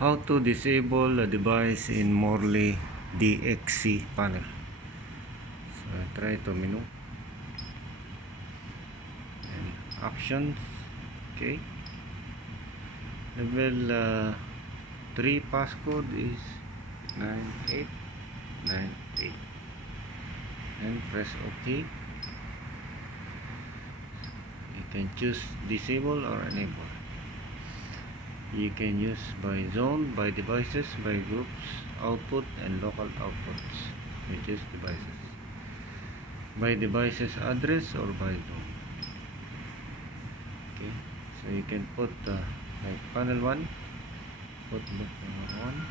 How to disable a device in Morley DXc panel. So I try to menu and actions. Okay, level 3 passcode is 9898 and press OK. You can choose disable or enable. You can use by zone, by devices, by groups, output and local outputs, which is devices, by devices address or by zone. Okay, so you can put like panel 1, put book number 1.